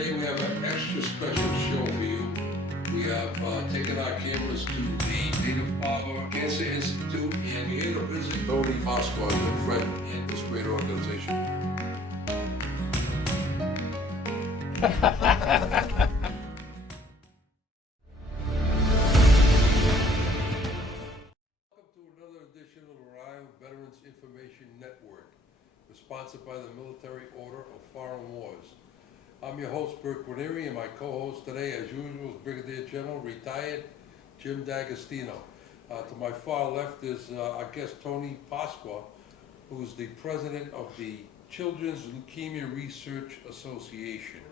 today we have an extra special show for you. We have taken our cameras to the Dana-Farber Cancer Institute, and you're here to visit Tony Pasqua, a good friend in this great organization. Welcome to another edition of the Rhode Veterans Information Network, sponsored by the Military Order of Foreign Wars. I'm your host, Bert Guarneri, and my co-host today, as usual, is Brigadier General, retired Jim D'Agostino. To my far left is our guest, Tony Pasqua, who's the president of the Children's Leukemia Research Association,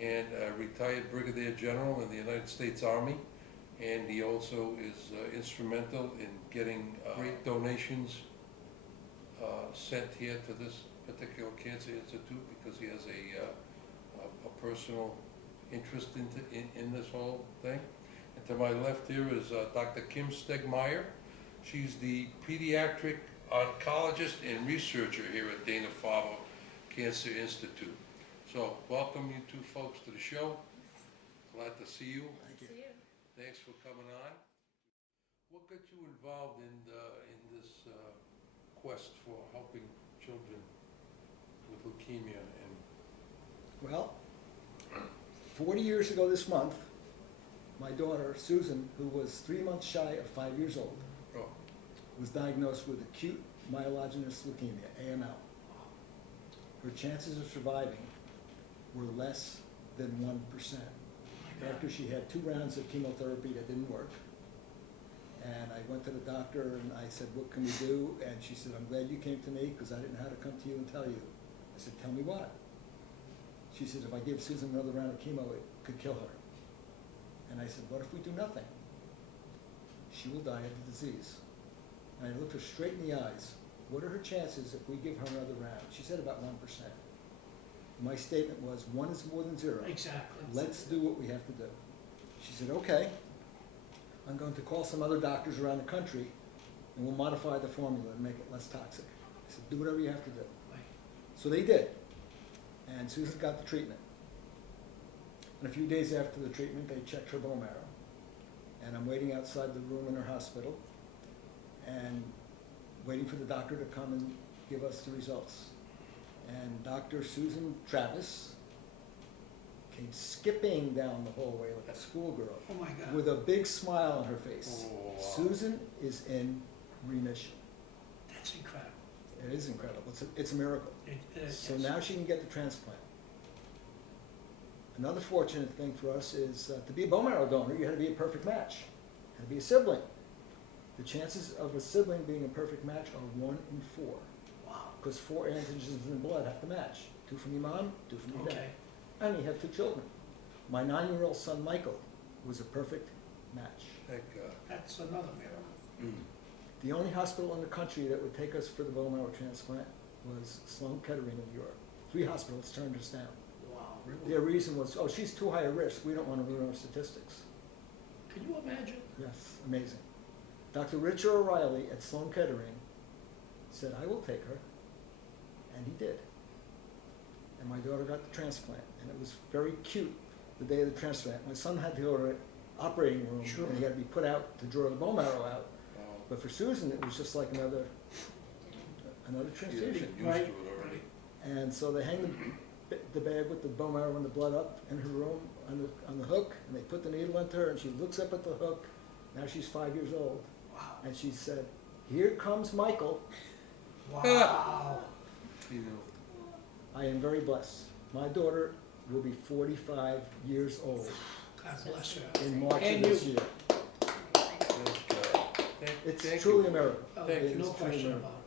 and a retired Brigadier General in the United States Army. And he also is instrumental in getting great donations sent here to this particular cancer institute, because he has a personal interest in this whole thing. And to my left here is Dr. Kim Stegmaier. She's the pediatric oncologist and researcher here at Dana-Farber Cancer Institute. So welcome you two folks to the show. Glad to see you. Thank you. Thanks for coming on. What got you involved in this quest for helping children with leukemia? And Well, 40 years ago this month, my daughter, Susan, who was 3 months shy of 5 years old, was diagnosed with acute myelogenous leukemia, AML. Her chances of surviving were less than 1%. After she had 2 rounds of chemotherapy that didn't work, and I went to the doctor and I said, what can we do? And she said, I'm glad you came to me, because I didn't know how to come to you and tell you. I said, tell me what? She said, if I give Susan another round of chemo, it could kill her. And I said, what if we do nothing? She will die of the disease. And I looked her straight in the eyes. What are her chances if we give her another round? She said about 1%. My statement was, 1 is more than 0. Exactly. Let's do what we have to do. She said, okay, I'm going to call some other doctors around the country, and we'll modify the formula and make it less toxic. I said, do whatever you have to do. Right. So they did. And Susan got the treatment. And a few days after the treatment, they checked her bone marrow. And I'm waiting outside the room in her hospital and waiting for the doctor to come and give us the results. And Dr. Susan Travis came skipping down the hallway like a schoolgirl Oh my God. with a big smile on her face. Oh, wow. Susan is in remission. That's incredible. It is incredible. It's a miracle. It is, So yes. now she can get the transplant. Another fortunate thing for us is to be a bone marrow donor, you had to be a perfect match. You had to be a sibling. The chances of a sibling being a perfect match are 1 in 4. Wow. Because 4 antigens in the blood have to match. 2 from your mom, 2 from your dad. Okay. I only have 2 children. My 9-year-old son, Michael, was a perfect match. thank God. That's another miracle. The only hospital in the country that would take us for the bone marrow transplant was Sloan Kettering in New York. 3 hospitals turned us down. Wow. Their reason was, oh, she's too high a risk. We don't want to ruin our statistics. Can you imagine? Yes, amazing. Dr. Richard O'Reilly at Sloan Kettering said, I will take her. And he did. And my daughter got the transplant. And it was very cute the day of the transplant. My son had to go to the operating room, Sure. and he had to be put out to draw the bone marrow out. Wow. But for Susan, it was just like another You're transfusion. used to Right. it already. And so they hang the bag with the bone marrow and the blood up in her room on the hook, and they put the needle into her, and she looks up at the hook. Now she's 5 years old, Wow. and she said, here comes Michael. Wow. You know, I am very blessed. My daughter will be 45 years old God bless her. in March And of this you. year. thank God. It's Thank truly you. a miracle. Oh, Thank It you. is no truly a question miracle. about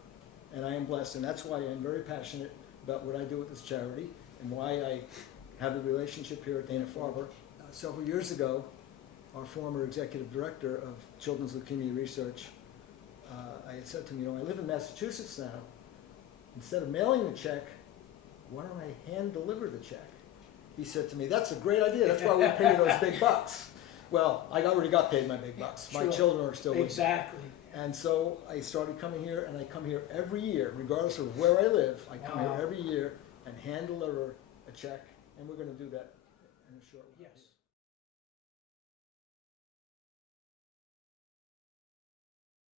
it. And I am blessed, and that's why I'm very passionate about what I do with this charity and why I have a relationship here at Dana-Farber. Several years ago, our former executive director of Children's Leukemia Research, I had said to him, I live in Massachusetts now. Instead of mailing the check, why don't I hand deliver the check? He said to me, that's a great idea. That's why we pay you those big bucks. Well, I already got paid my big bucks. My Sure. children are still with me. Exactly. And so I started coming here, and I come here every year, regardless of where I live. I come Wow. here every year and hand deliver a check, and we're going to do that in a short while. Yes.